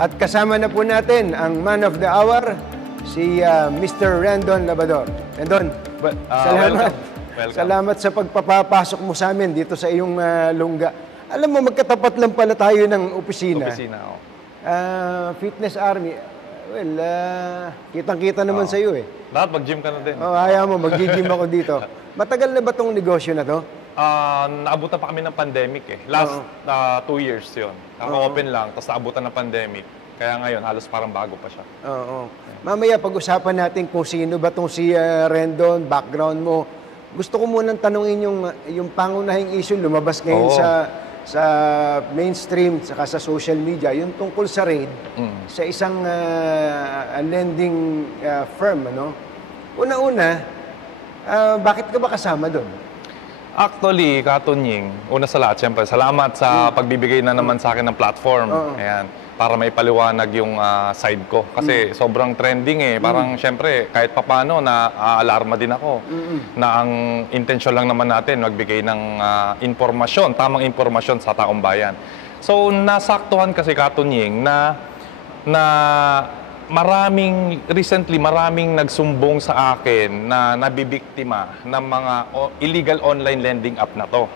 At kasama na po natin ang man of the hour, si Mr. Rendon Labador. Rendon, salamat. Welcome. Salamat sa pagpapapasok mo sa amin dito sa iyong lungga. Alam mo, magkatapat lang pala tayo ng opisina. Fitness Army. Well, kitang-kita naman sa iyo eh. Dapat mag-gym ka na din. Ayaw mo, mag-gym ako dito. Matagal na ba tong negosyo na to? Naabutan pa kami ng pandemic eh. Last 2 years yun. Naka-open lang, tapos naabutan ng pandemic. Kaya ngayon, halos parang bago pa siya. Mamaya, pag-usapan natin kung sino ba tong si Rendon, background mo. Gusto ko munang tanungin yung pangunahing issue lumabas ngayon sa mainstream, saka sa social media, yung tungkol sa raid sa isang lending firm. Ano? Una-una, bakit ka ba kasama doon? Actually, Katunying, una sa lahat, siyempre, salamat sa pagbibigay na naman sa akin ng platform. Ayan, para may paliwanag yung side ko. Kasi sobrang trending eh. Parang, siyempre, kahit papano, na-alarma din ako. Na ang intensyon lang naman natin, magbigay ng informasyon, tamang informasyon sa taong bayan. So, nasaktuhan kasi, Katunying, na recently maraming nagsumbong sa akin na nabibiktima ng mga illegal online lending app na to.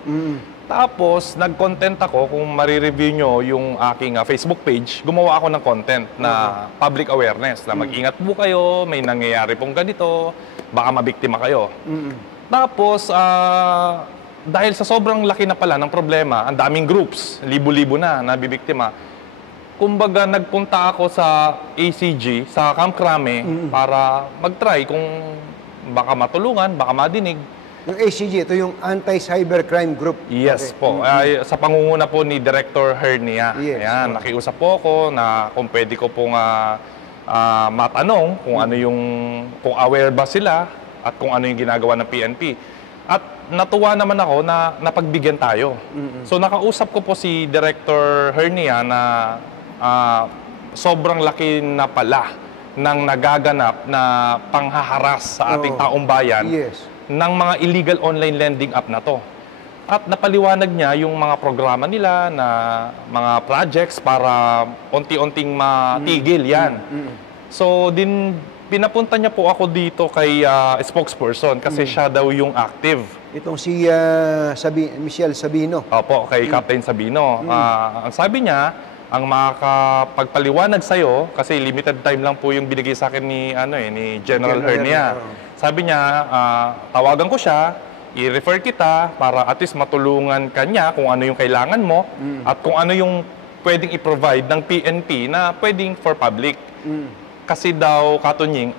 Tapos, nag-content ako, kung marireview nyo yung aking Facebook page, gumawa ako ng content na public awareness, na mag-ingat po kayo, may nangyayari pong ganito, baka mabiktima kayo. Tapos, dahil sa sobrang laki na pala ng problema, ang daming groups, libo-libo na nabibiktima, kumbaga, nagpunta ako sa ACG, sa Camp Crame, para mag-try kung baka matulungan, baka madinig. Yung ACG, ito yung Anti-Cybercrime Group. Yes po. Sa pangunguna po ni Director Hernia. Ayan, nakiusap po ako na kung pwede ko pong matanong kung ano kung aware ba sila at kung ano yung ginagawa ng PNP. At natuwa naman ako na napagbigyan tayo. So, nakausap ko po si Director Hernia na sobrang laki na pala ng nagaganap na panghaharas sa ating taong bayan ng mga illegal online lending app na to. At napaliwanag niya yung mga programa nila na mga projects para unti-unting matigil yan. So, pinapunta niya po ako dito kay spokesperson kasi siya daw yung active. Itong si Michelle Sabino. Opo, kay Captain Sabino. Ang sabi niya, ang makakapagpaliwanag sa'yo, kasi limited time lang po yung binigay sa akin ni General Hernia. Sabi niya, tawagan ko siya, i-refer kita para at least matulungan kanya kung ano yung kailangan mo at kung ano yung pwedeng i-provide ng PNP na pwedeng for public. Kasi daw, Katunying,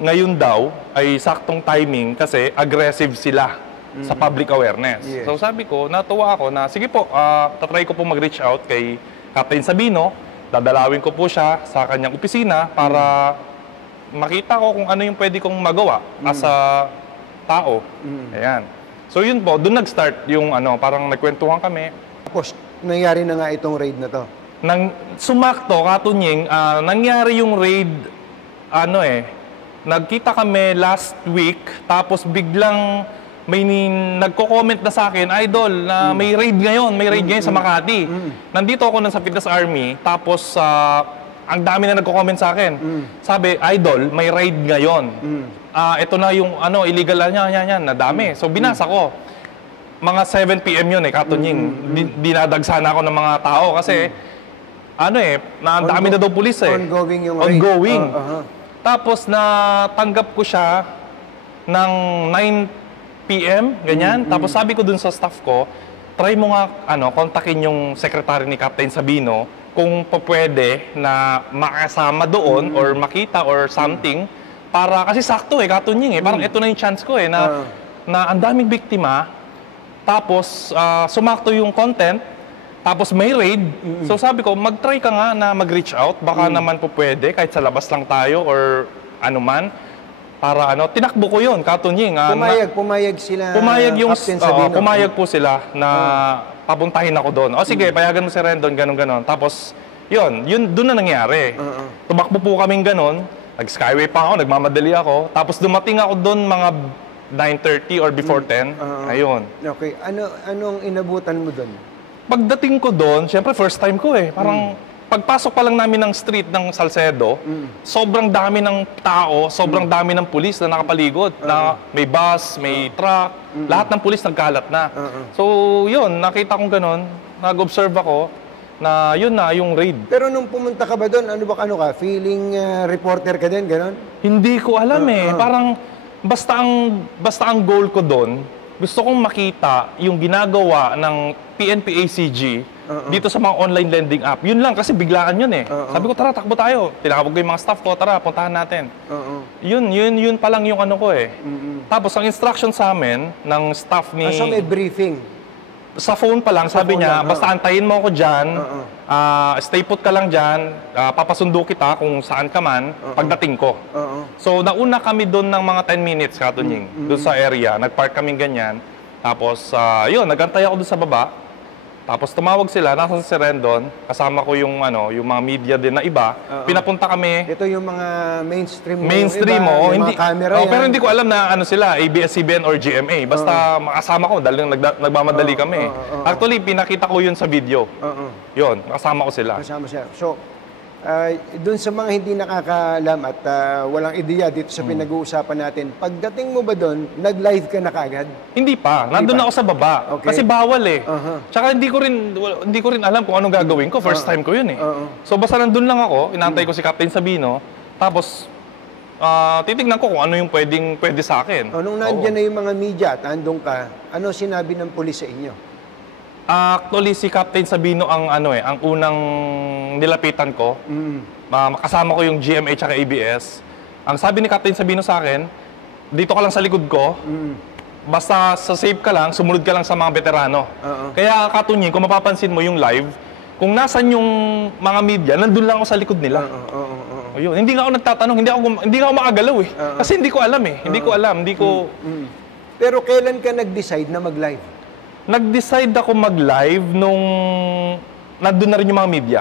ngayon daw ay saktong timing kasi aggressive sila sa public awareness. So sabi ko, natuwa ako na, sige po, tatry ko po mag-reach out kay Captain Sabino, dadalawin ko po siya sa kanyang opisina para makita ko kung ano yung pwede kong magawa as a tao. Ayan. So yun po, doon nag-start yung parang nagkwentuhan kami. Tapos, nangyari na nga itong raid na to. Sumakto, Katunying, nangyari yung raid, nagkita kami last week, tapos biglang may nagko-comment na sa akin, Idol, na may raid ngayon sa Makati. Nandito ako sa Fitness Army, tapos ang dami na nagko-comment sa akin. Sabi, Idol, may raid ngayon. Ito na yung illegal yan, na dami. So binasa ko. Mga 7 PM yun Katunying. Dinadagsana ako ng mga tao kasi ang dami na daw pulis Ongoing yung raid. Ongoing. Tapos natanggap ko siya ng 9 PM, ganyan. Tapos sabi ko dun sa staff ko, try mo nga, kontakin yung secretary ni Captain Sabino kung pwede na makasama doon or makita or something para, kasi sakto Katunying parang ito na yung chance ko na ang daming biktima, tapos sumakto yung content, tapos may raid. So sabi ko, mag-try ka nga na mag-reach out, baka naman po pwede, kahit sa labas lang tayo or anuman. Para tinakbo ko yun, Katunying. Pumayag sila. Pumayag po sila na papuntahin ako doon. O sige, payagan mo si Rendon, ganon-ganon. Tapos, yun, doon na nangyari. Tumakbo po kaming ganon, nag-skyway pa ako, nagmamadali ako. Tapos dumating ako doon mga 9:30 or before 10. Ayun. Okay, anong inabutan mo doon? Pagdating ko doon, syempre first time ko Parang pagpasok pa lang namin ng street ng Salcedo, sobrang dami ng tao, sobrang dami ng pulis na nakapaligod. Na may bus, may truck, lahat ng pulis nagkalat na. So, yun, nakita kong ganun, nag-observe ako na yun na, yung raid. Pero nung pumunta ka ba doon, ano ka? Feeling reporter ka din, gano'n? Hindi ko alam Parang basta ang goal ko doon, gusto kong makita yung ginagawa ng PNP-ACG dito sa mga online lending app. Yun lang, kasi biglaan yun Sabi ko, tara, takbo tayo. Tinakabog ko yung mga staff ko, tara, puntahan natin. Yun pa lang yung ano ko Tapos, ang instruction sa amin ng staff ni... So may briefing? Sa phone pa lang, sabi niya, basta antayin mo ako dyan, stay put ka lang dyan, papasundo kita kung saan ka man, pagdating ko. So, nauna kami doon ng mga 10 minutes, Katunying, doon sa area. Nagpark kaming ganyan. Tapos, yun, nagantay ako doon sa baba. Tapos tumawag sila, nasa si Rendon, kasama ko yung mga media din na iba. Pinapunta kami. Ito yung mga mainstream hindi mga camera yan. Pero hindi ko alam na ano sila, ABS-CBN or GMA. Basta makasama ko dahil nagmamadali kami. Actually, pinakita ko yun sa video. Yun, kasama ko sila. Kasama siya. So, doon sa mga hindi nakakaalam at walang ideya dito sa pinag-uusapan natin, pagdating mo ba doon, nag-live ka na kaagad? Hindi pa. Nandun ako sa baba. Okay. Kasi bawal Tsaka hindi ko rin alam kung anong gagawin ko. First time ko yun So basta nandun lang ako, inantay ko si Captain Sabino, tapos titignan ko kung ano yung pwede sa akin. Nung nandyan na yung mga media at andun ka, ano sinabi ng pulis sa inyo? Actually, si Captain Sabino ang ang unang nilapitan ko. Kasama ko yung GMA at ABS. Ang sabi ni Captain Sabino sa akin, dito ka lang sa likod ko. Basta sa safe ka lang, sumunod ka lang sa mga veterano. Kaya Katunying, kung mapapansin mo yung live, kung nasan yung mga media, nandun lang ako sa likod nila. Yun. Hindi nga ako nagtatanong, hindi ako makagalaw Kasi hindi ko alam Hindi ko... Pero kailan ka nag-decide na mag-live? Nag-decide ako mag-live nung nandun na rin yung mga media.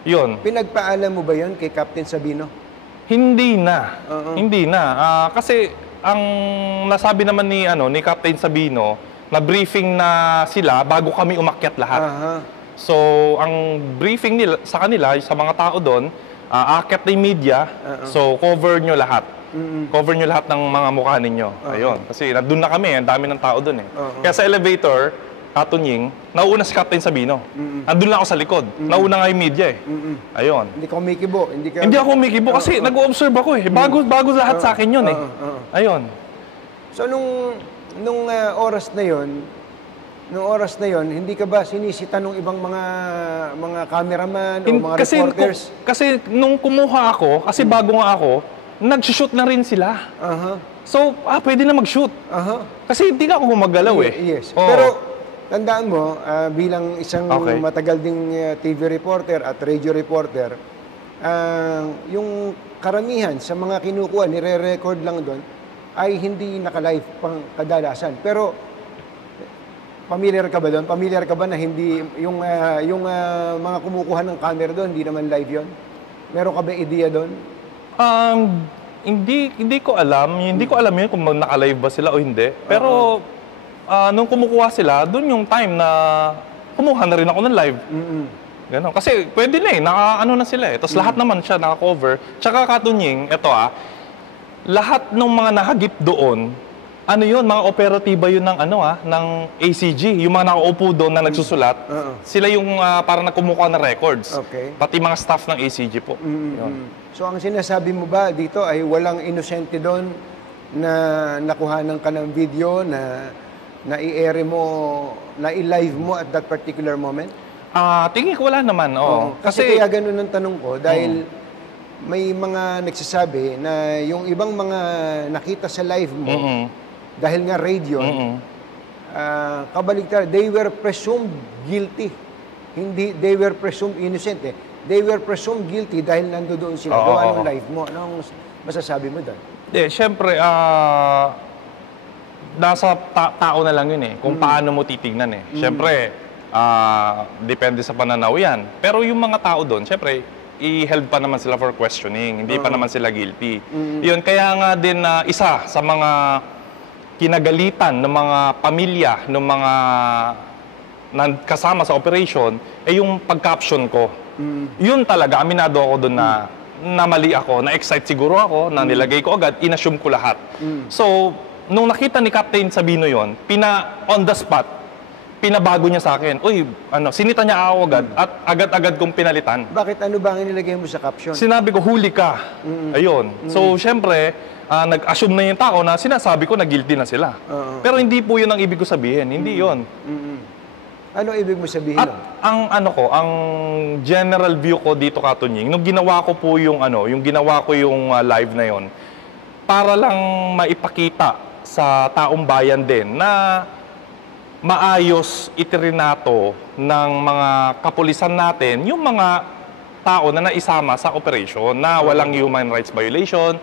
Yun. Pinagpaalam mo ba yun kay Captain Sabino? Hindi na. Hindi na. Kasi ang nasabi naman ni Captain Sabino, na briefing na sila bago kami umakyat lahat. So, ang briefing nila sa kanila, sa mga tao doon, aakyat na yung media, so cover nyo lahat. Cover nyo lahat ng mga mukha ninyo. Ayun. Kasi nandun na kami, ang dami ng tao doon Kaya sa elevator, Katunying, nauuna si Captain Sabino. Nandun lang ako sa likod. Nauna nga yung media Ayun. Hindi ka kumikibo? Hindi ako kumikibo kasi nag-o-observe ako Bago lahat sa akin yun Ayun. So, nung oras na yon, hindi ka ba sinisita ng ibang mga cameraman o mga reporters? Kasi nung kumuha ako, kasi bago nga ako, nag-shoot na rin sila. So, pwede na mag-shoot. Kasi hindi na ako gumagalaw Yes. Pero, tandaan mo, bilang isang matagal ding TV reporter at radio reporter, yung karamihan sa mga kinukuha, nire-record lang doon, ay hindi naka-live pang kadalasan. Pero, familiar ka ba doon? Familiar ka ba na hindi, yung mga kumukuha ng camera doon, hindi naman live yon? Meron ka ba idea doon? Hindi ko alam. Hindi ko alam yun kung naka-live ba sila o hindi. Pero, nung kumukuha sila, doon yung time na kumuha na rin ako ng live. Ganon. Kasi pwede na naka-ano na sila Tapos lahat naman siya naka-cover. Tsaka Katunying, eto lahat ng mga nahagip doon, mga operatiba yun ng ng ACG. Yung mga nakaupo doon na nagsusulat, sila yung parang nagkumukuha ng records. Pati mga staff ng ACG po. Yun. So ang sinasabi mo ba dito ay walang inosente doon na nakuhanan ka ng video na i-air mo, na i-live mo at that particular moment? Tingin ko wala naman. Kasi kaya ganun ang tanong ko dahil may mga nagsasabi na yung ibang mga nakita sa live mo, dahil nga radio, kabaligtaran, they were presumed guilty. Hindi, they were presumed innocent They were presumed guilty dahil nandoon sila. Gawa ng live mo. Anong masasabi mo doon? Siyempre, nasa tao na lang yun kung paano mo titignan Siyempre, depende sa pananaw yan. Pero yung mga tao doon, siyempre, i-held pa naman sila for questioning. Hindi pa naman sila guilty. Yun, kaya nga din isa sa mga kinagalitan ng mga pamilya, ng mga kasama sa operation, yung pag-caption ko. Yun talaga, aminado ako doon na mali ako, na-excite siguro ako, na nilagay ko agad, inassume ko lahat. So, nung nakita ni Captain Sabino yon, on the spot, pinabago niya sa akin. Uy, sinita niya ako agad at agad-agad kong pinalitan. Bakit? Ano ba ang inilagay mo sa caption? Sinabi ko, huli ka. Ayun. So, syempre, nag-assume na yung tao na sinasabi ko na guilty na sila. Pero hindi po yun ang ibig ko sabihin. Hindi yun. Ano ibig mo sabihin? At ang general view ko dito, Katunying, nung ginawa ko po yung live na yon, para lang maipakita sa taong bayan din na maayos itirinato ng mga kapulisan natin yung mga tao na naisama sa operation na walang human rights violation.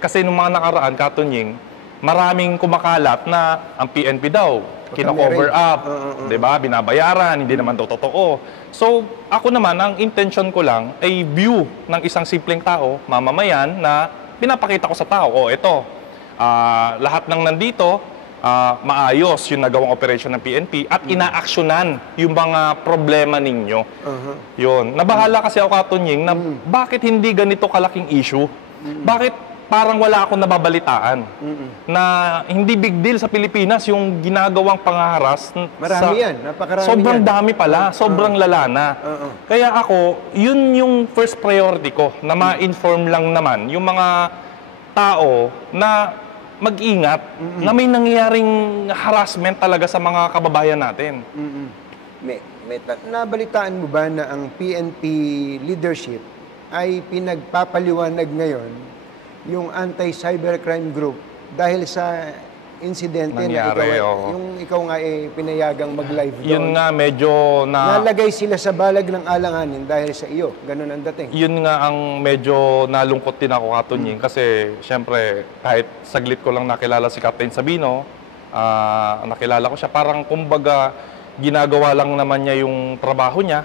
Kasi nung mga nakaraan, Katunying, maraming kumakalat na ang PNP daw kino-cover up, 'di ba? Binabayaran, hindi naman totoo. So, ako naman ang intention ko lang ay view ng isang simpleng tao, mamamayan na pinapakita ko sa tao, ito. Lahat ng nandito maayos yung nagawang operation ng PNP at inaaksyonan yung mga problema ninyo. Yun. Nabahala kasi ako, Katunying, na bakit hindi ganito kalaking issue? Bakit parang wala akong nababalitaan na hindi big deal sa Pilipinas yung ginagawang pangaharas. Marami yan, napakarami sobrang yan. dami pala, sobrang lala na. Kaya ako, yun yung first priority ko, na ma-inform lang naman yung mga tao na mag-ingat na may nangyayaring harassment talaga sa mga kababayan natin. Nabalitaan mo ba na ang PNP leadership ay pinagpapaliwanag ngayon yung anti-cybercrime group dahil sa insidente nangyari, na ikaw nga pinayagang mag-live doon. Yun nga, medyo nalagay sila sa balag ng alanganin dahil sa iyo. Ganun ang dating. Yun nga ang medyo nalungkot din ako, Katunying, kasi syempre kahit saglit ko lang nakilala si Captain Sabino, nakilala ko siya, parang kumbaga ginagawa lang naman niya yung trabaho niya.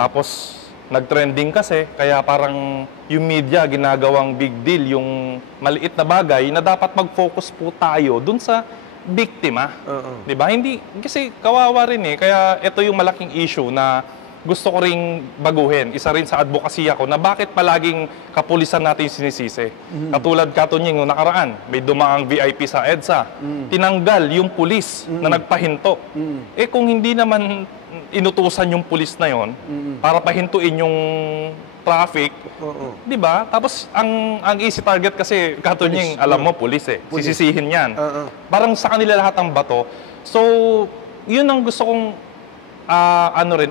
Tapos nag-trending kasi, kaya parang yung media ginagawang big deal, yung maliit na bagay na dapat mag-focus po tayo dun sa biktima. Di ba? Hindi, kasi kawawa rin kaya ito yung malaking issue na gusto ko ring baguhin. Isa rin sa advocacy ko na bakit palaging kapulisan natin yung sinisisi. Katulad, Katunying, nung nakaraan, may dumaang VIP sa EDSA. Tinanggal yung pulis na nagpahinto. Kung hindi naman inutusan yung pulis na yon para pahintuin yung traffic, di ba? Tapos ang easy target kasi, Katunying, alam mo, pulis sisisihin yan. Parang sa kanila lahat ang bato. So, yun ang gusto kong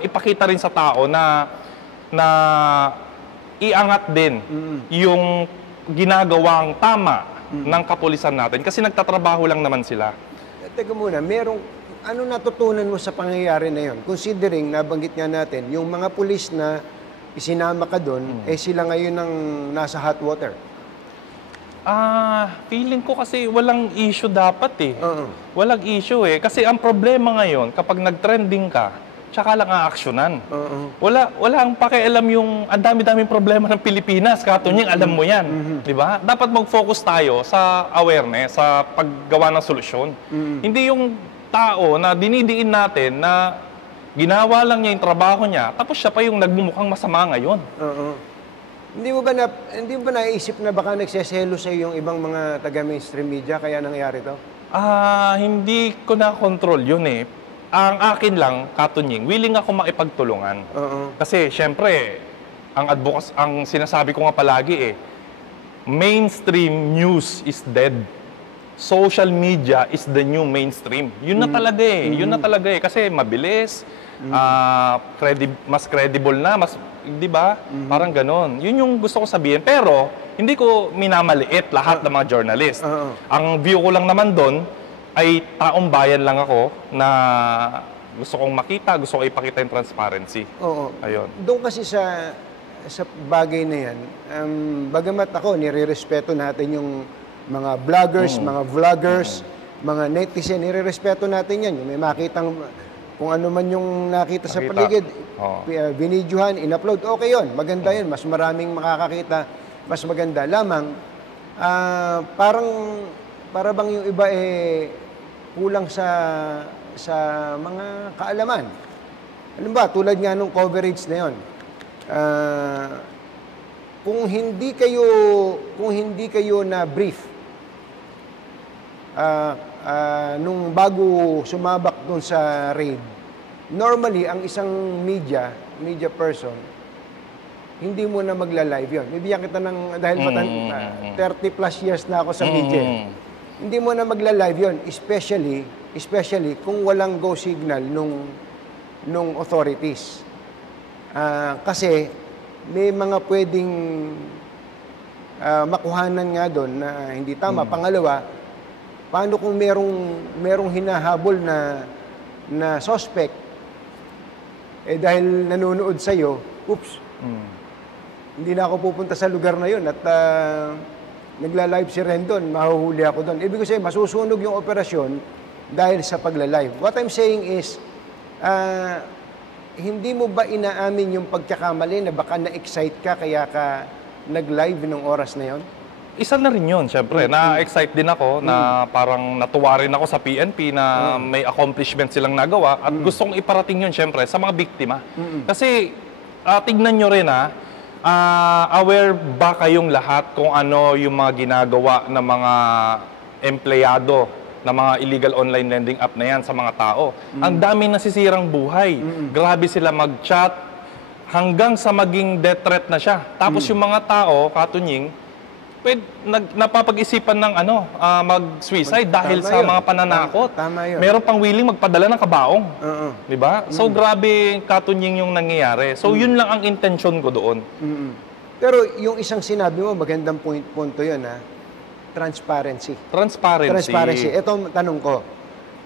ipakita rin sa tao na iangat din yung ginagawang tama ng kapulisan natin kasi nagtatrabaho lang naman sila. Teka muna, ano natutunan mo sa pangyayari na yon? Considering, nabanggit nga natin, yung mga pulis na isinama ka doon, sila ngayon ang nasa hot water. Feeling ko kasi walang issue dapat Walang issue Kasi ang problema ngayon, kapag nag-trending ka, tsaka lang aaksyonan. Wala ang pakialam yung ang dami-daming problema ng Pilipinas, Katunying, alam mo yan. Di ba? Dapat mag-focus tayo sa awareness, sa paggawa ng solusyon. Hindi yung tao na dinidiin natin na ginawa lang niya yung trabaho niya, tapos siya pa yung nagmumukhang masama ngayon. Hindi mo ba naisip na baka nagseselo sa yung ibang mga taga-mainstream media kaya nangyari to? Hindi ko na-control yun Ang akin lang, Katunying, willing ako makipagtulungan. Kasi, syempre, ang sinasabi ko nga palagi mainstream news is dead. Social media is the new mainstream. Yun na talaga Yun na talaga Kasi mabilis, mas credible na, di ba? Parang ganon. Yun yung gusto ko sabihin. Pero, hindi ko minamaliit lahat ng mga journalist. Ang view ko lang naman doon, ay taong bayan lang ako na gusto kong makita, gusto ko ipakita yung transparency. Ayun. Doon kasi sa bagay na yan, bagamat ako, nire-respeto natin yung mga vloggers, mga vloggers, mga netizen, nire-respeto natin yan. Yung may makitang, kung ano man yung nakita sa paligid, binidyohan, in-upload, okay yun, maganda yun, mas maraming makakakita, mas maganda. Lamang, para bang yung iba kulang sa mga kaalaman. Ano ba, tulad nga nung coverage na yun, kung hindi kayo na brief nung bago sumabak dun sa raid, normally ang isang media person, hindi mo na magla-live yun. Bibigyan kita ng, dahil 30 plus years na ako sa media. Hindi mo na magla-live yun, especially kung walang go signal nung authorities. Kasi may mga pwedeng makuhanan nga doon na hindi tama. Pangalawa, paano kung merong hinahabol na suspect, dahil nanonood sa'yo, oops, hindi na ako pupunta sa lugar na yun at nagla-live si Rendon, mahuhuli ako doon. Ibig sabihin, masusunog yung operasyon dahil sa pagla-live. What I'm saying is, hindi mo ba inaamin yung pagkakamali na baka na-excite ka kaya ka nag-live ng oras na yon? Isa na rin yun, syempre. Na-excite din ako na parang natuwa rin ako sa PNP na may accomplishment silang nagawa at gustong iparating yun, syempre, sa mga biktima. Kasi, tignan nyo rin aware ba kayong lahat kung ano yung mga ginagawa ng mga empleyado ng mga illegal online lending app na yan sa mga tao? Ang dami nasisirang buhay. Grabe sila mag-chat hanggang sa maging death threat na siya. Tapos yung mga tao, katunying, napapag-isipan ng mag-suicide dahil sa mga pananakot. Tama yun. Meron pang willing magpadala ng kabaong. Di ba? So, grabe katunying yung nangyayari. So, yun lang ang intention ko doon. Pero yung isang sinabi mo, magandang punto yun, transparency. Transparency. Ito tanong ko.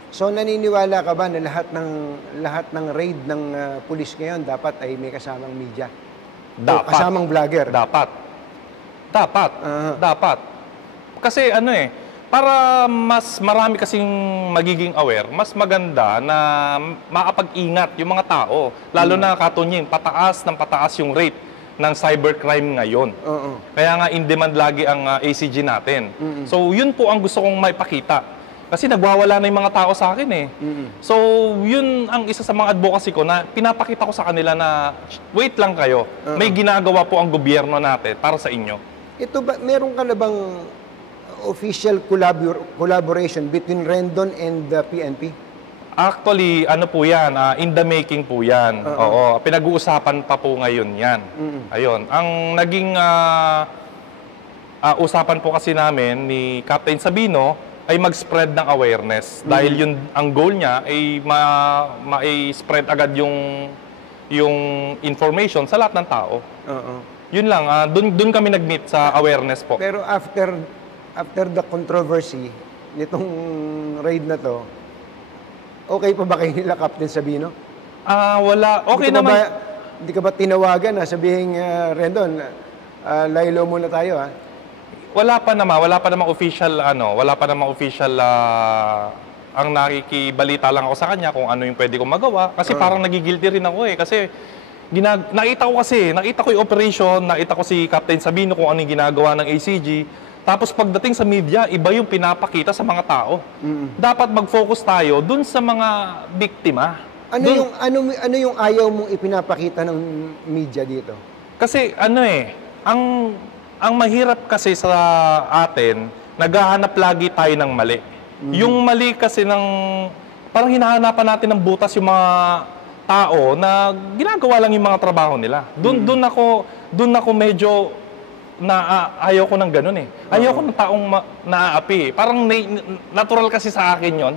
So, naniniwala ka ba na lahat ng raid ng pulis ngayon dapat ay may kasamang media? O kasamang vlogger? Dapat. Kasi para mas marami kasing magiging aware, mas maganda na makapag-ingat yung mga tao. Lalo na katunying, pataas yung rate ng cybercrime ngayon. Kaya nga in demand lagi ang ACG natin. So yun po ang gusto kong maipakita. Kasi nagwawala na yung mga tao sa akin So yun ang isa sa mga advocacy ko na pinapakita ko sa kanila na wait lang kayo. May ginagawa po ang gobyerno natin para sa inyo. Ito ba, meron ka na bang official collaboration between Rendon and the PNP? Actually, po yan, in the making po yan. Oo, pinag-uusapan pa po ngayon yan. Ayun, ang naging usapan po kasi namin ni Captain Sabino ay mag-spread ng awareness. Dahil yun, ang goal niya ay ma-spread agad yung information sa lahat ng tao. Yun lang, dun kami nag-meet sa awareness po. Pero after the controversy nitong raid na to, okay pa ba kayo nila, Captain Sabino? Wala. Okay naman. Hindi ka ba tinawagan na sabihin, Rendon, laylo muna tayo, Wala pa namang official, ang nakikibalita lang ako sa kanya kung ano yung pwede kong magawa. Kasi parang nagigilty rin ako Kasi nakita ko yung operation, nakita ko si Captain Sabino kung ano yung ginagawa ng ACG. Tapos pagdating sa media, iba yung pinapakita sa mga tao. Dapat mag-focus tayo dun sa mga biktima. Ano yung ayaw mong ipinapakita ng media dito? Kasi ang mahirap kasi sa atin, naghahanap lagi tayo ng mali. Yung mali kasi parang hinahanapan natin ng butas yung mga tao na ginagawa lang yung mga trabaho nila. Doon ako medyo ayaw ko ng ganun Ayaw ko ng taong naaapi. Parang natural kasi sa akin yon.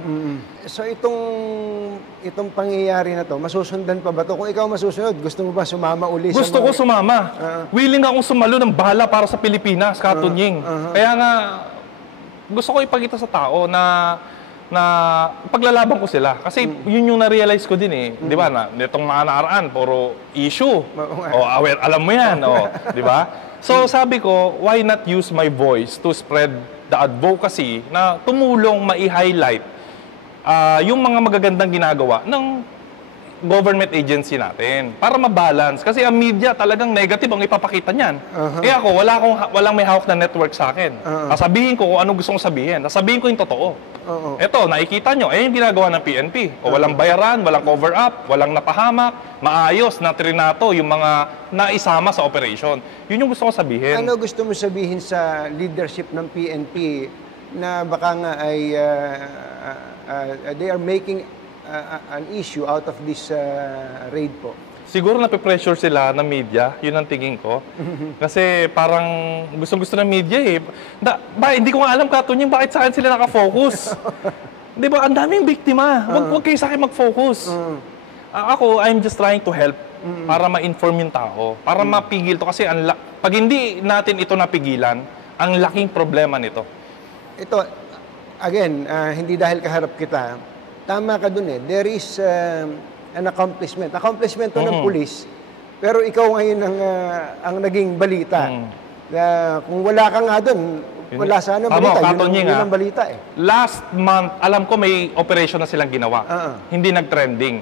So itong pangyayari na to, masusundan pa ba to? Kung ikaw masusunod, gusto mo ba sumama uli? Gusto ko sumama. Willing akong sumalo ng bala para sa Pilipinas, katunying. Kaya nga, gusto ko ipakita sa tao na paglalaban ko sila. Kasi yun yung na-realize ko din Di ba? Nitong mga nakaraan, puro issue. Aware, alam mo yan. Di ba? So sabi ko, why not use my voice to spread the advocacy na tumulong mai-highlight yung mga magagandang ginagawa ng government agency natin para mabalance. Kasi ang media talagang negative ang ipapakita niyan. Kaya ako, walang may hawak na network sa akin. Sasabihin ko kung anong gusto kong sabihin. Sasabihin ko yung totoo. Ito, nakikita nyo, yung ginagawa ng PNP. O walang bayaran, walang cover-up, walang napahamak, maayos na trinato yung mga naisama sa operation. Yun yung gusto kong sabihin. Ano gusto mo sabihin sa leadership ng PNP na baka nga ay they are making an issue out of this raid po? Siguro nape-pressure sila ng media, yun ang tingin ko. Kasi parang gustong-gusto ng media eh. Hindi ko nga alam, Katunying, bakit sa akin sila nakafocus. Di ba, ang daming biktima. Huwag kayo sa akin mag-focus. Ako, I'm just trying to help para ma-inform yung tao, para mapigil to. Kasi pag hindi natin ito napigilan, ang laking problema nito. Ito, again, hindi dahil kaharap kita, tama ka dun eh. There is an accomplishment. Accomplishment to ng pulis. Pero ikaw ngayon ang naging balita. Kung wala ka nga dun, wala sana balita. Yun ang balita eh. Last month, alam ko may operation na silang ginawa. Hindi nag-trending.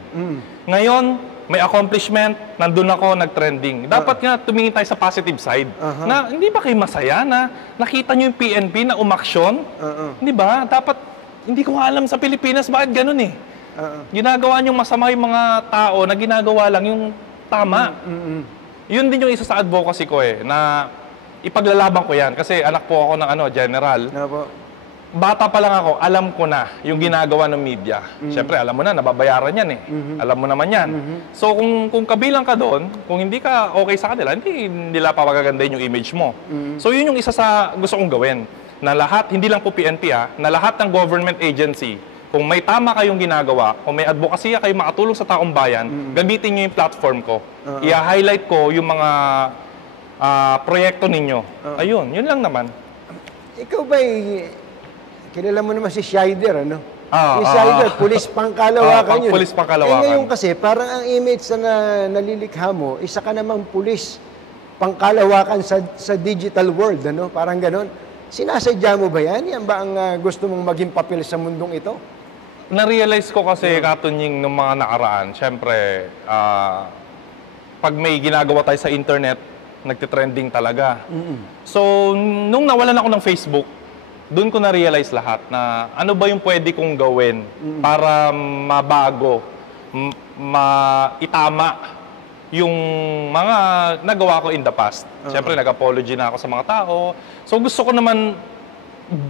Ngayon, may accomplishment, nandun ako, nag-trending. Dapat nga tumingin tayo sa positive side. Na hindi ba kayo masaya na nakita nyo yung PNP na umaksyon? Hindi ba? Dapat, hindi ko alam sa Pilipinas bakit ganun eh. Ginagawa niyong masama yung mga tao na ginagawa lang yung tama. Yun din yung isa sa advocacy ko eh, na ipaglalaban ko yan. Kasi anak po ako ng general. Bata pa lang ako, alam ko na yung ginagawa ng media. Siyempre, alam mo na, nababayaran yan eh. Alam mo naman yan. So, kung kabilang ka doon, kung hindi ka okay sa kanila, hindi nila papagagandahin yung image mo. So, yun yung isa sa gusto kong gawin. Na lahat, hindi lang po PNP na lahat ng government agency, kung may tama kayong ginagawa, kung may advokasya kayo makatulong sa taong bayan, gamitin nyo yung platform ko. I-highlight ko yung mga proyekto ninyo. Ayun, yun lang naman. Ikaw ba kilala mo naman si Scheider, ano? Si Scheider, pulis pangkalawakan yun. Pulis pangkalawakan. Ngayon kasi, parang ang image na nalilikha mo, isa ka namang pulis pangkalawakan sa digital world, ano? Parang ganon. Sinasadya mo ba yan? Yan ba ang gusto mong maging papel sa mundong ito? Na-realize ko kasi, Katunying, ng mga nakaraan, syempre, pag may ginagawa tayo sa internet, nagtitrending talaga. So, nung nawalan ako ng Facebook, doon ko na-realize lahat na ano ba yung pwede kong gawin para mabago, maitama yung mga nagawa ko in the past. Siyempre, nag-apology na ako sa mga tao. So, gusto ko naman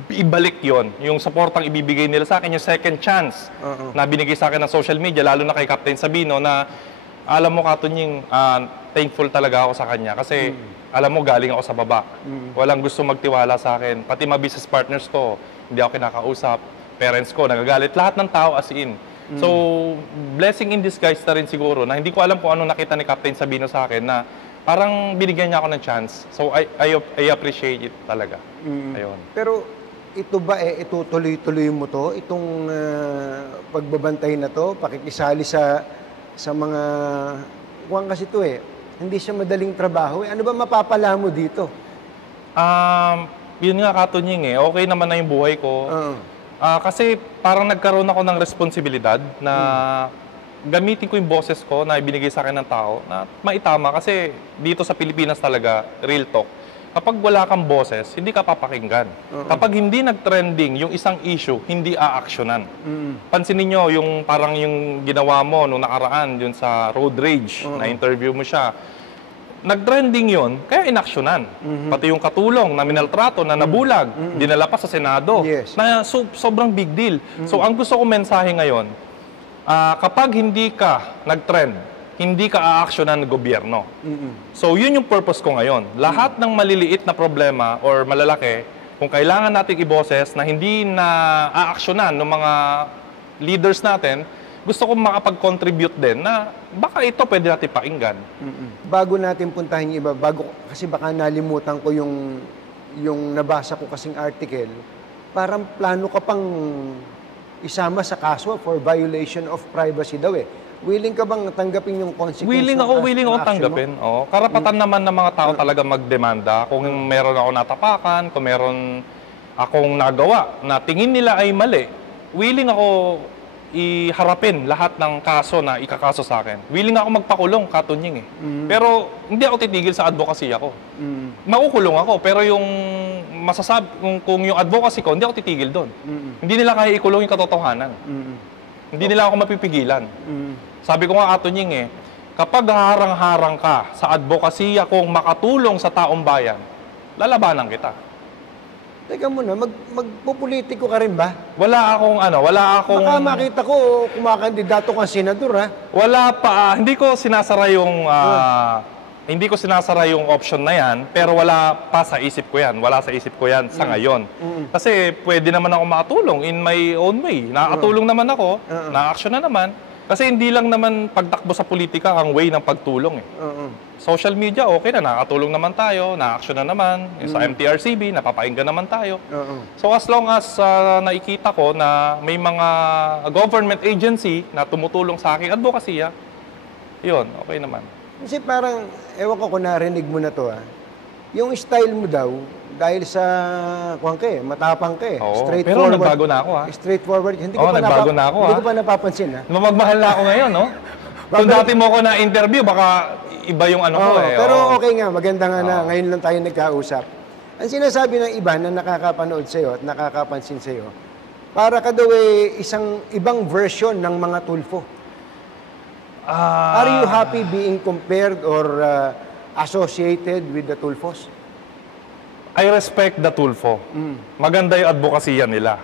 ibalik yon, yung supportang ibibigay nila sa akin, yung second chance na binigay sa akin ng social media, lalo na kay Captain Sabino, na alam mo, Katunying, thankful talaga ako sa kanya. Kasi, alam mo, galing ako sa baba. Walang gusto magtiwala sa akin. Pati mga business partners ko, hindi ako kinakausap. Parents ko, nagagalit. Lahat ng tao as in. So, blessing in disguise na rin siguro na hindi ko alam kung anong nakita ni Captain Sabino sa akin na parang binigyan niya ako ng chance. So, I appreciate it talaga. Ayun. Pero ito ba itutuloy-tuloy mo to? Itong pagbabantay na to, pakikisali sa mga kuwang kasi to hindi siya madaling trabaho. Ano ba mapapala mo dito? Yun nga, Katunying okay naman na yung buhay ko. Kasi parang nagkaroon ako ng responsibilidad na gamitin ko yung boses ko na ibinigay sa akin ng tao na maitama. Kasi dito sa Pilipinas talaga, real talk, kapag wala kang boses, hindi ka papakinggan. Kapag hindi nag-trending yung isang issue, hindi aaksyonan. Pansinin nyo yung parang yung ginawa mo nung nakaraan yun sa road rage, na interview mo siya. Nag-trending yun, kaya inaksyonan. Pati yung katulong na minaltrato, na nabulag, dinala pa sa Senado. Na sobrang big deal. So, ang gusto ko mensahe ngayon, kapag hindi ka nag-trend, hindi ka aaksyonan ng gobyerno. So, yun yung purpose ko ngayon. Lahat ng maliliit na problema or malalaki, kung kailangan nating iboses na hindi na aaksyonan ng mga leaders natin, gusto ko makapag-contribute din na baka ito pwede natin pakinggan. Bago natin puntahin yung iba, kasi baka nalimutan ko yung nabasa ko kasing article, parang plano ka pang isama sa kaso for violation of privacy daw Willing ka bang tanggapin yung consequence? Willing ako tanggapin. Karapatan naman ng mga tao talaga magdemanda. Kung meron ako natapakan, kung meron akong nagawa na tingin nila ay mali, willing ako iharapin lahat ng kaso na ikakaso sa akin. Willing ako magpakulong, Katunying eh. Pero hindi ako titigil sa advocacy ako. Makukulong ako, pero yung kung yung advocacy ko, hindi ako titigil doon. Hindi nila kaya ikulong yung katotohanan. Hindi nila ako mapipigilan. Sabi ko nga, Katunying eh, kapag harang-harang ka sa advocacy kung makatulong sa taong bayan, lalabanan kita. Teka muna, magpupolitiko ka rin ba? Wala akong... Baka makita ko kumakandidato kang senador, ha? Wala pa, hindi ko sinasara yung option na yan, pero wala pa sa isip ko yan. Wala sa isip ko yan sa ngayon. Kasi pwede naman ako makatulong in my own way. Nakatulong naman ako, na-action na naman. Kasi hindi lang naman pagtakbo sa politika ang way ng pagtulong eh. Social media, okay na, nakakatulong naman tayo, na-action na naman. Sa MTRCB, napapainggan naman tayo. So as long as nakikita ko na may mga government agency na tumutulong sa aking advokasya, yun, okay naman. Kasi parang, ewan ko kung narinig mo na to, ha? Yung style mo daw, dahil sa, matapang ka eh. Oo, pero nagbago na ako, ha? Straightforward. Hindi nagbago na ako, Hindi ko pa napapansin, ha? Mamagmahal na ako ngayon, no? Kung dati mo ako na-interview, baka iba yung ano ko eh. Pero okay nga, maganda nga na ngayon lang tayo nagkausap. Ang sinasabi ng iba na nakakapanood sa'yo at nakakapansin sa'yo, para ka daw isang ibang version ng mga Tulfo. Are you happy being compared or associated with the Tulfos? I respect the Tulfo. Maganda yung advokasya nila.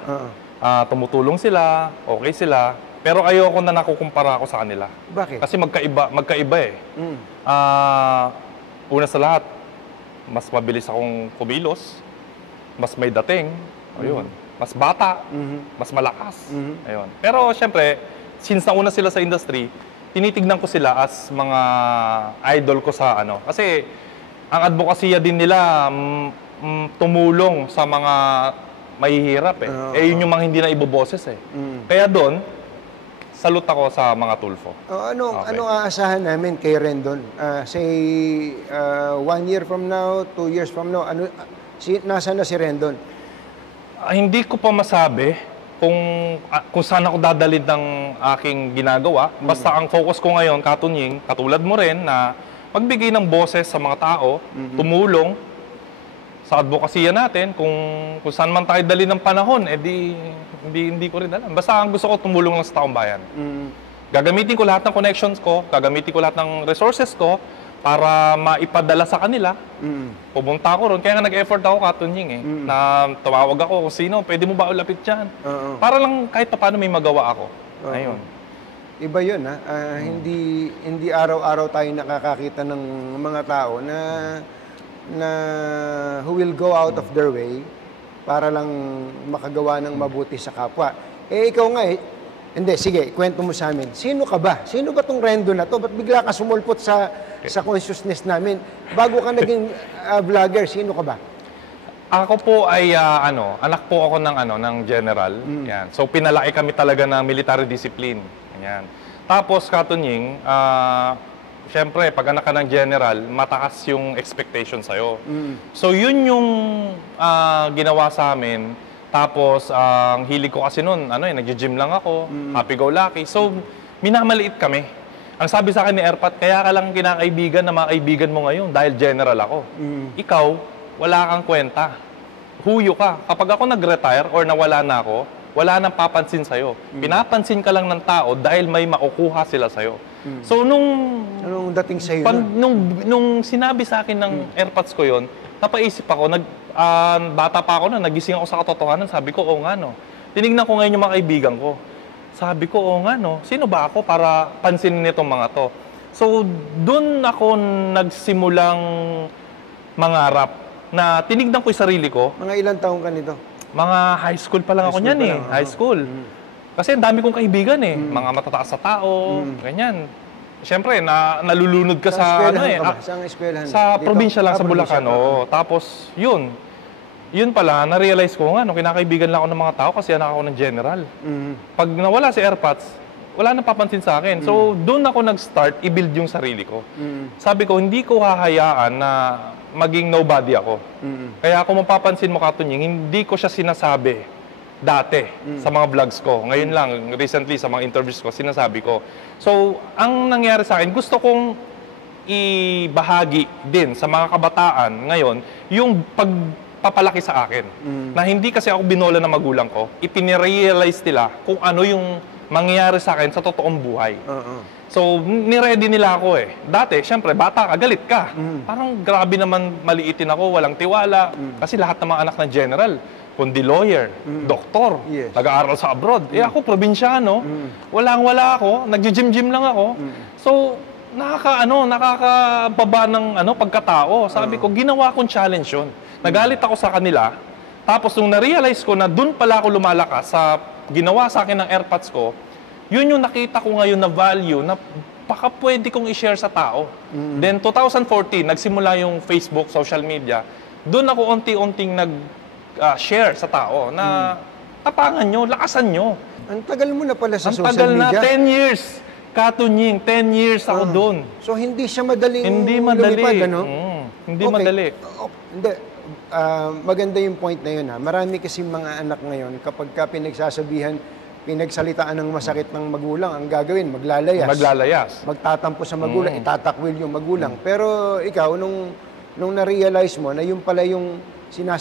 Tumutulong sila, okay sila, pero ayoko na nakukumpara ako sa kanila. Bakit? Kasi magkaiba eh. Una sa lahat, mas mabilis akong kumilos, mas may dating, ayun, mas bata, mas malakas. Ayun. Pero syempre, since nauna sila sa industry, tinitignan ko sila as mga idol ko sa ano. Kasi ang advokasya din nila tumulong sa mga mahihirap eh. Yun yung mga hindi na iboboses eh. Kaya doon, salute ako sa mga Tulfo. Anong aasahan namin kay Rendon? Say, 1 year from now, 2 years from now, nasa na si Rendon? Hindi ko pa masabi kung saan ako dadalhin ng aking ginagawa. Basta ang focus ko ngayon, Katunying, katulad mo rin, na magbigay ng boses sa mga tao, tumulong sa advokasya natin. Kung saan man tayo dali ng panahon, hindi ko rin alam. Basta ang gusto ko, tumulong lang sa taong bayan. Gagamitin ko lahat ng connections ko, gagamitin ko lahat ng resources ko para maipadala sa kanila. Pumunta ako ron. Kaya nga nag-effort ako, Katunying eh. Na tumawag ako kung sino, pwede mo ba ulapit dyan? Para lang kahit paano may magawa ako. Ayun. Iba yun, ha? Hindi araw-araw tayo nakakakita ng mga tao na who will go out of their way para lang makagawa ng mabuti sa kapwa. Ikaw nga hindi, sige, kwento mo sa amin. Sino ka ba? Sino ba tong Rendon na to? Ba't bigla ka sumulpot sa consciousness namin? Bago ka naging vlogger, sino ka ba? Ako po ay anak po ako ng general. Yan. So pinalaki kami talaga ng military discipline. Yan. Tapos Katunying, siyempre, pag anak ka ng general, mataas yung expectation sa'yo. So, yun yung ginawa sa amin. Tapos, ang hilig ko kasi noon, nag-gym lang ako, happy-go-lucky. So, minamaliit kami. Ang sabi sa akin ni Erpat, kaya ka lang kinakaibigan na mga kaibigan mo ngayon dahil general ako. Ikaw, wala kang kwenta. Huyo ka. Kapag ako nag-retire or nawala na ako, wala nang papansin sa'yo. Pinapansin ka lang ng tao dahil may makukuha sila sa'yo. So, anong dating sa'yo nung sinabi sa akin ng AirPods ko yon, napaisip ako, bata pa ako na, nagising ako sa katotohanan, sabi ko, oo nga no. Tinignan ko ngayon yung mga kaibigan ko. Sabi ko, oo nga no, sino ba ako para pansinin itong mga to? So, dun ako nagsimulang mangarap na tinignan ko yung sarili ko. Mga ilang taong ka nito? Mga high school pa lang ako niyan eh. High school. Kasi ang dami kong kaibigan eh. Mga matataas sa tao, ganyan. Siyempre, nalulunod ka sa ano eh. Saan eskwelahan? Sa probinsya lang, sa Bulacan. Tapos, yun pala, na-realize ko nga, kinakaibigan lang ako ng mga tao kasi anak ako ng general. Pag nawala si AirPods, wala nang papansin sa akin. So, doon ako nag-start, i-build yung sarili ko. Sabi ko, hindi ko hahayaan na maging nobody ako. Kaya kung mapapansin mo, Katunying, hindi ko siya sinasabi dati sa mga vlogs ko. Ngayon lang, recently sa mga interviews ko, sinasabi ko. So, ang nangyari sa akin, gusto kong ibahagi din sa mga kabataan ngayon yung pagpapalaki sa akin. Na hindi kasi ako binola ng magulang ko, ipinirealize nila kung ano yung mangyayari sa akin sa totoong buhay. So, niready nila ako eh. Dati, syempre, bata ka, galit ka. Parang grabe naman maliitin ako, walang tiwala. Kasi lahat ng mga anak ng general, kundi lawyer, doktor, nag-aaral sa abroad. Eh ako, probinsyano, walang-wala ako, nag-gym-gym lang ako. So, nakakababa ng pagkatao. Sabi ko, ginawa kong challenge yun. Nagalit ako sa kanila. Tapos, nung na-realize ko na dun pala ako lumalakas sa ginawa sa akin ng AirPods ko, yun yung nakita ko ngayon na value na baka pwede kong i-share sa tao. Then 2014, nagsimula yung Facebook, social media. Doon ako unti-unting nag-share sa tao na tapangan nyo, lakasan nyo. Ang tagal mo na pala sa Ang social tagal na, media. 10 years. Katunying, 10 years ako doon. So, hindi siya madaling Hindi madali. lumipad, ano? Hindi madali. Hindi. Maganda yung point na yun, ha. Marami kasi mga anak ngayon, kapag ka pinagsalitaan ng masakit ng magulang, ang gagawin, maglalayas. Maglalayas. Magtatampo sa magulang, itatakwil yung magulang. Pero ikaw, nung na-realize mo na yung pala yung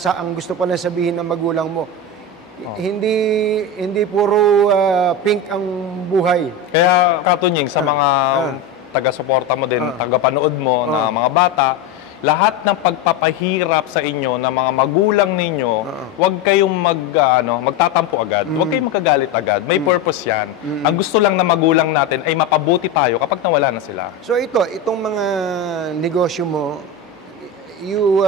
ang gusto pala sabihin ng magulang mo, hindi puro pink ang buhay. Kaya, Katunying, sa mga taga-suporta mo din, taga-panood mo na mga bata, lahat ng pagpapahirap sa inyo ng mga magulang ninyo, huwag kayong magtatampo agad. Huwag kayong magkagalit agad. May purpose yan. Ang gusto lang na magulang natin ay mapabuti tayo kapag nawala na sila. So itong mga negosyo mo, you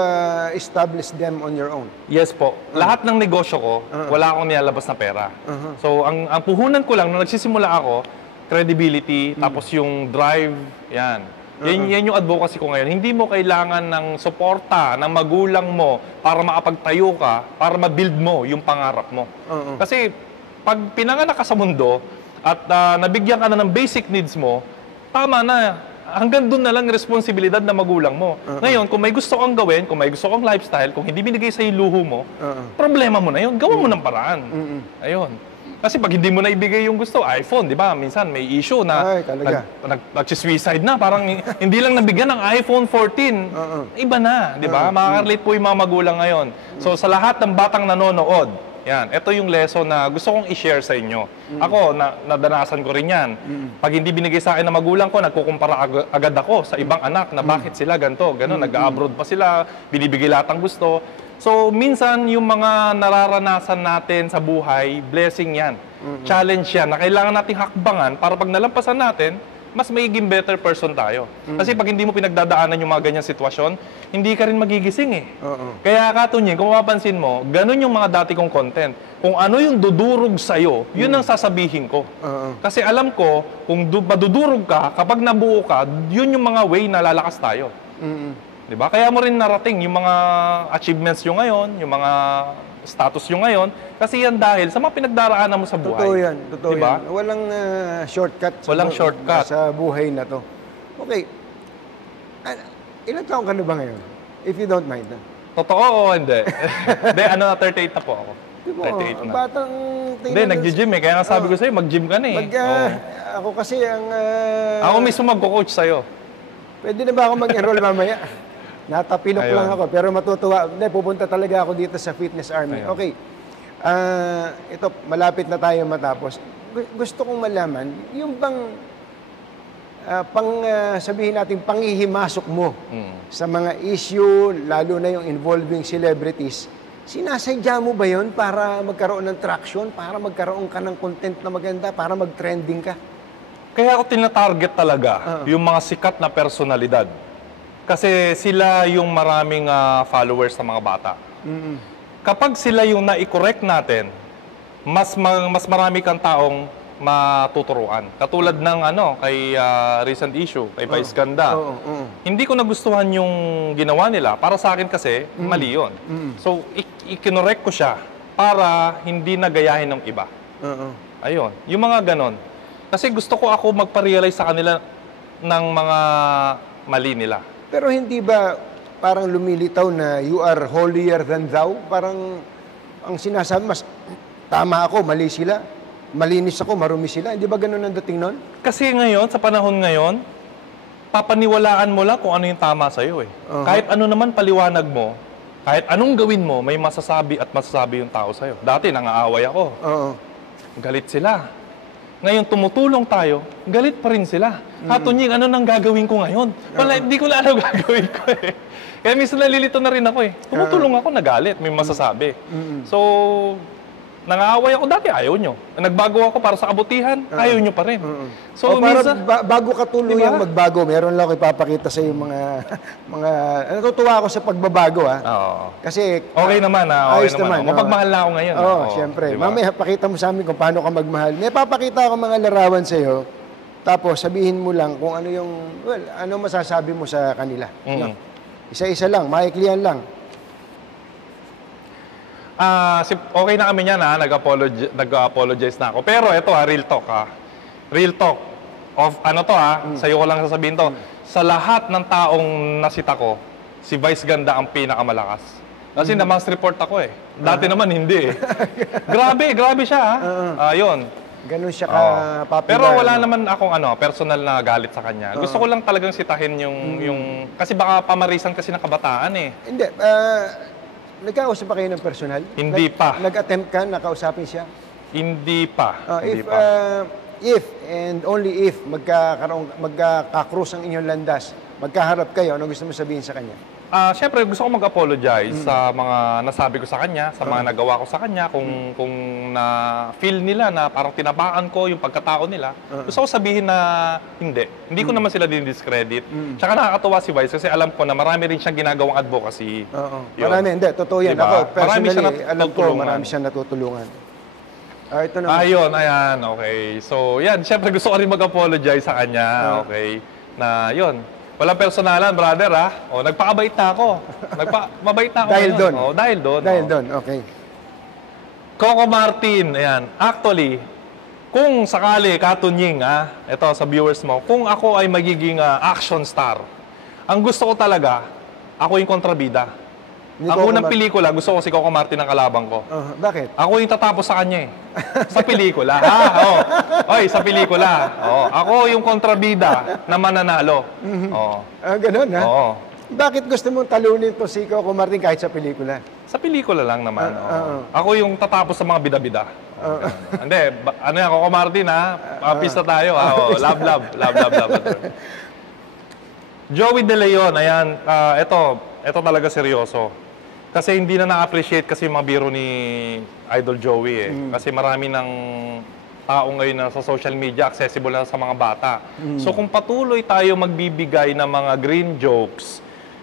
establish them on your own? Yes po. Lahat ng negosyo ko, wala akong nilalabas na pera. So, ang puhunan ko lang, nung nagsisimula ako, credibility, tapos yung drive, yan. Yan yung advocacy ko ngayon. Hindi mo kailangan ng suporta ng magulang mo para makapagtayo ka, para ma-build mo yung pangarap mo. Kasi pag pinanganak ka sa mundo at nabigyan ka na ng basic needs mo, tama na. Hanggang doon na lang responsibilidad na magulang mo. Ngayon, kung may gusto kang gawin, kung may gusto kang lifestyle, kung hindi binigay sa'yo luho mo, problema mo na yun. Gawa mo ng paraan. Ayun. Kasi pag hindi mo na ibigay yung gusto, iPhone, di ba? Minsan may issue na nag-suicide na. Parang hindi lang nabigyan ng iPhone 14. Iba na, di ba? Makaka-relate po yung mga magulang ngayon. So sa lahat ng batang nanonood, yan, ito yung lesson na gusto kong i-share sa inyo. Ako, nadanasan ko rin yan. Pag hindi binigay sa akin ng magulang ko, nagkukumpara agad ako sa ibang anak na bakit sila ganito, gano'n, nag-abroad pa sila, binibigay lahat ng gusto. So, minsan, yung mga nararanasan natin sa buhay, blessing yan. Challenge yan na kailangan nating hakbangan para pag nalampasan natin, mas magiging better person tayo. Kasi pag hindi mo pinagdadaanan yung mga ganyang sitwasyon, hindi ka rin magigising eh. Kaya Katunying, kung mapapansin mo, ganun yung mga dati kong content. Kung ano yung dudurog sa'yo, yun ang sasabihin ko. Kasi alam ko, kung madudurog ka, kapag nabuo ka, yun yung mga way na lalakas tayo. Diba? Kaya mo rin narating yung mga achievements nyo ngayon, yung mga status nyo ngayon, kasi yan dahil sa mga pinagdaraanan mo sa buhay. Totoo yan. Totoo diba? yan. Walang shortcut. Walang shortcut. Sa buhay na to. Okay. Ilan taong ka na ba ngayon? If you don't mind. Totoo o hindi? Hindi, 38 na po ako. 38 na. Batang tingnan. Hindi, nag-gym eh. Kaya nga sabi ko sa'yo, mag-gym ka na eh. Ako kasi ang... Ako mismo magko-coach sa'yo. Pwede na ba ako mag-enroll mamaya? Natapilok lang ako, pero matutuwa. Hindi, pupunta talaga ako dito sa Fitness Army. Ayun. Okay. Ito, malapit na tayo matapos. Gusto kong malaman, yung bang sabihin natin, panghihimasok mo sa mga issue, lalo na yung involving celebrities, sinasadya mo ba yun para magkaroon ng traction, para magkaroon ka ng content na maganda, para mag-trending ka? Kaya ako tinatarget talaga yung mga sikat na personalidad. Kasi sila yung maraming followers sa mga bata. Kapag sila yung na-correct natin, mas marami kang taong matuturuan. Katulad ng kay recent issue, kay Vice Ganda. Hindi ko nagustuhan yung ginawa nila. Para sa akin kasi, mali yun. So, ikinorek ko siya para hindi nagayahin ng iba. Ayun. Yung mga ganon. Kasi gusto ko ako magpa-realize sa kanila ng mga mali nila. Pero hindi ba parang lumilitaw na you are holier than thou? Parang ang sinasabi, tama ako, mali sila. Malinis ako, marumi sila. Hindi ba ganun ang dating nun? Kasi ngayon, sa panahon ngayon, papaniwalaan mo lang kung ano yung tama sa'yo eh. Kahit ano naman paliwanag mo, kahit anong gawin mo, may masasabi at masasabi yung tao sa'yo. Dati, nangaaway ako. Oo. Galit sila. Ngayon, tumutulong tayo, galit pa rin sila. Katunying, ano nang gagawin ko ngayon? Wala, hindi ko na ano gagawin ko eh. Kaya minsan nalilito na rin ako eh. Tumutulong ako, nagalit, may masasabi. So, nangaaway ako dati, ayaw nyo. Nagbago ako para sa kabutihan, ayaw nyo pa rin. So, minsan... bago ka tuluyang magbago, meron lang ako ipapakita sa iyo mga... Natutuwa ako sa pagbabago, ha? Oo. Kasi... Okay naman, ha? Okay ayos naman. Mapagmahal na ako ngayon. Oo, siyempre. Diba? Mamaya, pakita mo sa amin kung paano ka magmahal. May papakita ako mga larawan sa iyo, tapos sabihin mo lang kung ano yung... Well, ano masasabi mo sa kanila. No? Isa-isa lang, maiklian lang. Okay na kami niyan ha, nag-apologize na ako. Pero ito ha, real talk ha. Real talk. Ano to ha, sa'yo ko lang sasabihin to. Sa lahat ng taong nasita ko, si Vice Ganda ang pinakamalakas. Kasi na-mass report ako eh. Dati naman hindi eh. grabe siya ha. Yun. Ganun siya ka-popular. Pero wala naman akong personal na galit sa kanya. Gusto ko lang talagang sitahin yung... Kasi baka pamarisan kasi ng kabataan eh. Hindi. Nagkausap pa kayo ng personal? Hindi pa. Nag-attempt ka na kausapin siya? Hindi pa. If and only if magkaka-cross ang inyong landas, magkaharap kayo, ano gusto mo sabihin sa kanya? Siyempre, gusto ko mag-apologize sa mga nasabi ko sa kanya, sa mga nagawa ko sa kanya, kung na-feel nila na parang tinapakan ko yung pagkatao nila. Gusto ko sabihin na hindi. Hindi ko naman sila din-discredit. Tsaka nakakatuwa si Vice kasi alam ko na marami rin siyang ginagawang advocacy. Marami, hindi. Totoo yan. Diba? Ako, personally, alam ko, natutulungan. marami siyang natutulungan. Ito naman. Ayun, ayan, okay. So, yan, siyempre gusto ko rin mag-apologize sa kanya, okay? Na, yun. Walang personalan, brother, ha? O, nagpakabait na ako. Mabait na ako Dahil doon? O, dahil doon. Dahil doon, okay. Coco Martin, ayan. Actually, kung sakali, Katunying, ito sa viewers mo, kung ako ay magiging action star, ang gusto ko talaga, ako yung kontrabida. Ang unang pelikula, gusto ko si Coco Martin ang kalabang ko. Bakit? Ako yung tatapos sa kanya eh. Sa pelikula. Oy, sa pelikula. Ako yung kontrabida na mananalo. Ganun, ha? Oo. Bakit gusto mong talunin to si Coco Martin kahit sa pelikula? Sa pelikula lang naman. Ako yung tatapos sa mga bida-bida. Hindi, ano yan, Coco Martin ha? Pista tayo ha? Love. Joey De Leon, ayan. Ito talaga seryoso. Kasi hindi na na-appreciate kasi yung mga biro ni Idol Joey eh. Kasi marami ng tao ngayon na sa social media accessible na sa mga bata. So kung patuloy tayo magbibigay ng mga green jokes,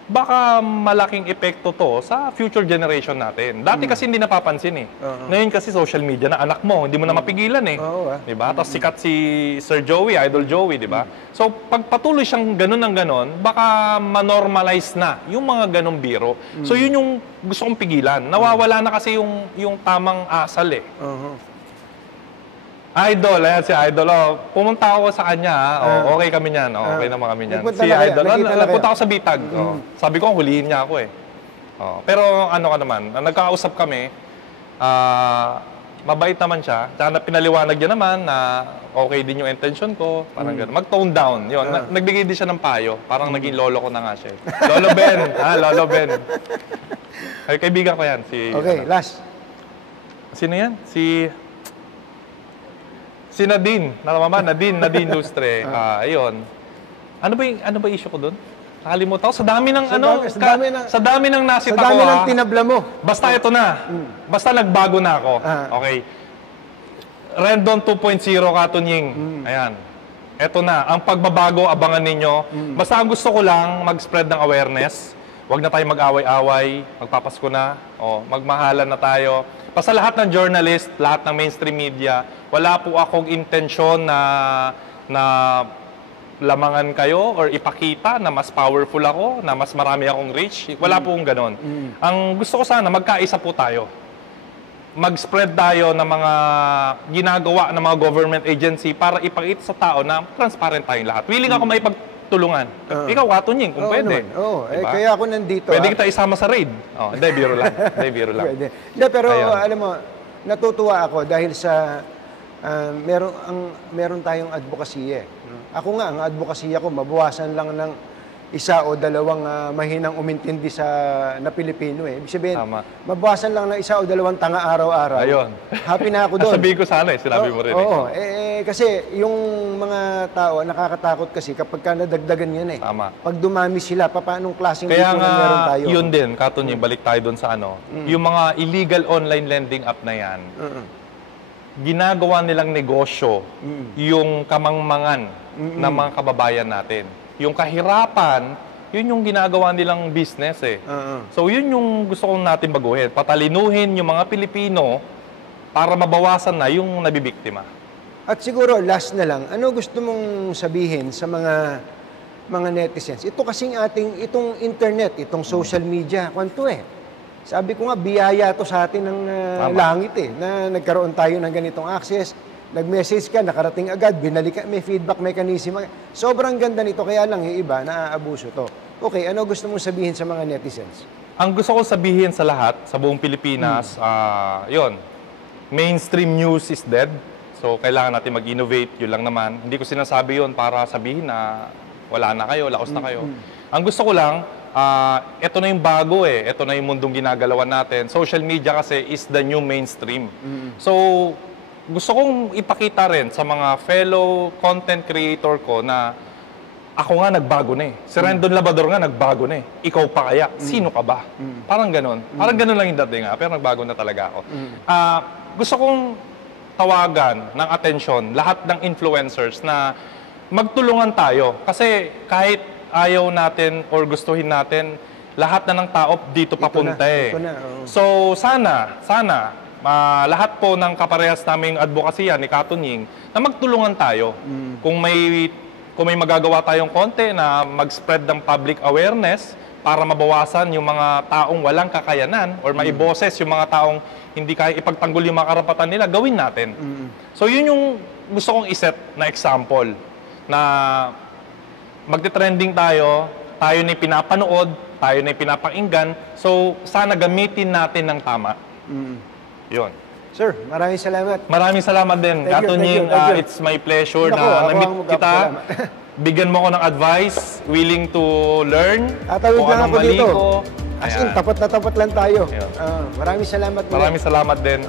baka malaking epekto to sa future generation natin. Dati kasi hindi napapansin eh. Ngayon kasi social media na anak mo, hindi mo na mapigilan eh. Diba? Tapos sikat si Sir Joey, Idol Joey, diba? So pag patuloy siyang ganun ng ganun, baka manormalize na yung mga ganung biro. So yun yung gusto kong pigilan. Nawawala na kasi yung tamang asal eh. Idol, ayan si Idol. Pumunta ako sa kanya, okay kami niyan. Okay naman kami niyan. Si Idol, nagpunta ako sa Bitag. Sabi ko, hulihin niya ako eh. Pero ano ka naman, nagkakausap kami, mabait naman siya. Tsaka pinaliwanag niya naman na okay din yung intention ko. Parang gano'n. Mag-tone down. Yun. Nagbigay din siya ng payo. Parang naging lolo ko na nga siya. Lolo Ben. Lolo Ben. Ay, kaibigan ko yan. Okay, last. Sino yan? Si Nadine. Nadine Lustre. Ayun. Ano ba issue ko doon? Nakalimutan ko. Sa dami ng sa dami ng nasita ko. Sa dami ng tinabla mo. Basta ito na. Basta nagbago na ako. Okay. Rendon 2.0 Katunying. Ayan. Ito na. Ang pagbabago, abangan ninyo. Basta ang gusto ko lang, mag-spread ng awareness. Huwag na tayo mag-away-away. Magpapasko na. Magmahalan na tayo. Basta lahat ng journalist, lahat ng mainstream media, wala po akong intensyon na lamangan kayo or ipakita na mas powerful ako, na mas marami akong reach. Wala po akong ganon. Ang gusto ko sana, magkaisa po tayo. Mag-spread tayo ng mga ginagawa ng mga government agency para ipakita sa tao na transparent tayong lahat. Willing ako maipagtulungan. Ikaw, Katunying, kung pwede. Diba? Kaya ako nandito. Pwede kita isama sa raid. Hindi, biro lang. Pwede. Hindi, pero alam mo, natutuwa ako dahil sa meron tayong advokasya. Ako nga, ang advokasya ko, mabawasan lang ng isa o dalawang mahinang umintindi na Pilipino. Ibig sabihin, Tama. mabawasan lang ng isa o dalawang tanga araw-araw. Ayun. Happy na ako doon. Sabihin ko sana sinabi mo rin. Oo. Kasi yung mga tao, nakakatakot kasi kapag ka nadagdagan yan eh. Tama. Pag dumami sila, paanong klaseng Kaya lipunan nga, meron tayo? yun din, Katunying, balik tayo doon sa ano, yung mga illegal online lending app na yan, ginagawa nilang negosyo yung kamangmangan ng mga kababayan natin. Yung kahirapan, yun yung ginagawa nilang business eh. So yun yung gusto kong natin baguhin. Patalinuhin yung mga Pilipino para mabawasan na yung nabibiktima. At siguro, last na lang, ano gusto mong sabihin sa mga netizens? Ito kasing itong internet, itong social media, kwanto eh. Sabi ko nga, biyaya to sa atin ng langit eh, na nagkaroon tayo ng ganitong access. Nag-message ka, nakarating agad, binalik ka, may feedback mechanism. Sobrang ganda nito, kaya lang yung iba, naaabuso to. Okay, ano gusto mong sabihin sa mga netizens? Ang gusto ko sabihin sa lahat, sa buong Pilipinas, yun, mainstream news is dead. So, kailangan natin mag-innovate, yun lang naman. Hindi ko sinasabi yun para sabihin na wala na kayo, laos na kayo. Ang gusto ko lang, ito na yung bago eh. Ito na yung mundong ginagalawan natin. Social media kasi is the new mainstream. So, gusto kong ipakita rin sa mga fellow content creator ko na ako nga nagbago na eh. Si Rendon Labrador nga nagbago na eh. Ikaw pa kaya? Sino ka ba? Parang ganun. Parang ganun lang yung dating pero nagbago na talaga ako. Gusto kong tawagan ng atensyon lahat ng influencers na magtulungan tayo. Kasi kahit ayaw natin or gustuhin natin, lahat na ng tao dito papunta eh. So sana, lahat po ng kaparehas naming advokasya ni Katunying na magtulungan tayo. Kung may magagawa tayong konti na mag-spread ng public awareness para mabawasan yung mga taong walang kakayanan or maiboses yung mga taong hindi kaya ipagtanggol yung mga karapatan nila, gawin natin. So yun yung gusto kong iset na example na magte-trending tayo na yung pinapanood, tayo na yung pinapakinggan. So sana gamitin natin ng tama. Yun. Sir, maraming salamat. Maraming salamat din. Katunying, it's my pleasure na na-meet kita. Bigyan mo ko ng advice, willing to learn. Tatawid lang ako dito. Ko. As in, tapat na tapat lang tayo. Maraming salamat. Maraming salamat din.